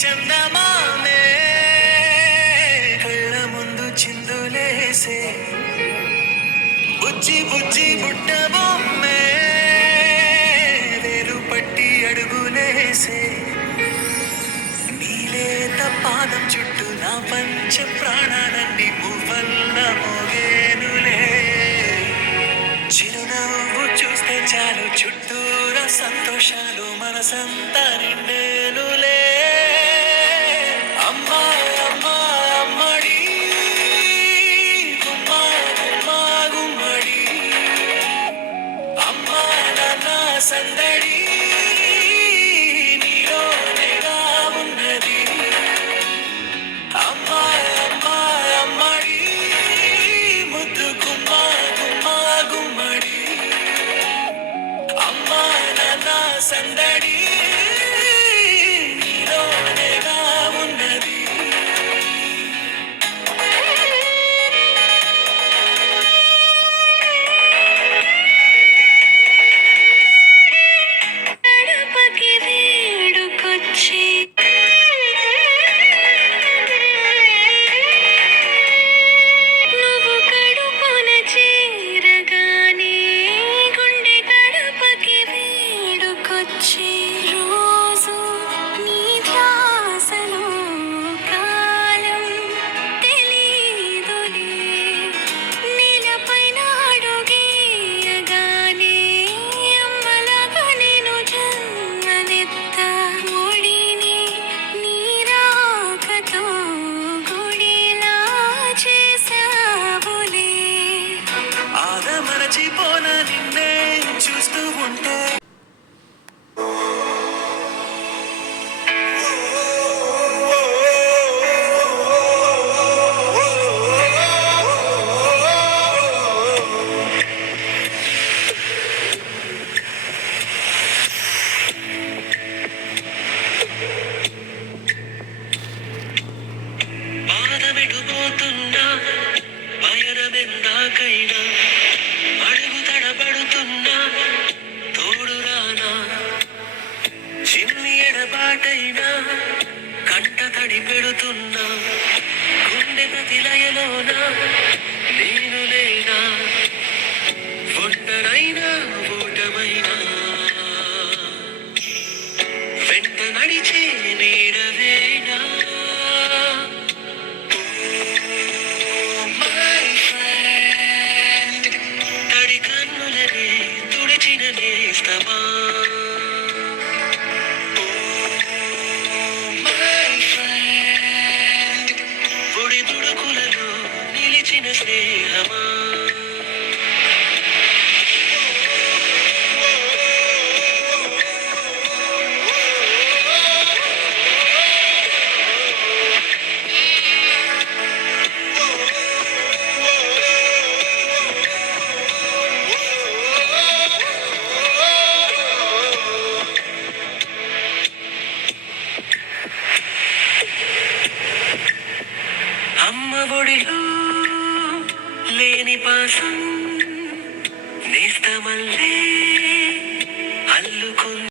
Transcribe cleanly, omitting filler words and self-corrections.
చందమామే కళ్ళ ముందు చిందులేసే బుజ్జి బుజ్జి బుట్ట బొమ్మే వేరు పట్టి అడుగులేసే నీలేత పాదం చుట్టూ నా పంచ ప్రాణాలన్నీ పువ్వల్ల మోగేనులే చిరునవ్వు చూస్తే చాలు చుట్టూరా సంతోషాలు మనసంతా నిండేనులే అమ్మా అమ్మా అమ్మడి గుమ్మా గుమ్మా గుమ్మడి అమ్మా నాన్న సందడి నీలోనేగా ఉన్నది అమ్మా అమ్మా అమ్మడి ముద్దు గుమ్మా గుమ్మా గుమ్మడి అమ్మా నాన్న సందడి నీలోనేగా ఉన్నది గడపకి వేడుకొచ్చి నువ్వు కడుపున చేరగానే గుండె గడపకి వేడుకొచ్చి రోజు నీ ధ్యాసలో కాలం తెలీదులే నీలపైన అడుగేయగానే అమ్మలాగా నేను జన్మనెత్త ఒడిని నీ రాకతో గుడిలా చేసావులే ఆదమరచిపోన నిన్నే చూస్తూ ఉంటే బాధమెటుపోతున్నా పయనమెందాకైనా అడుగు తడబడుతున్నా తోడురానా చిన్ని ఎడబాటైనా కంట తడి పెడుతున్నా గుండె ప్రతిలయలోనా నేను లేనా ఒంటరైనా ఓటమైనా వెంట నడిచే నీడవేనా మై ఫ్రెండ్ తడి కన్నులనే తుడిచిన నేస్తమా మై ఫ్రెండ్ పొడి తుడుకులలో నిలిచిన స్నేహమా అమ్మ ఒడిలో లేని పాసం నేస్తమల్లే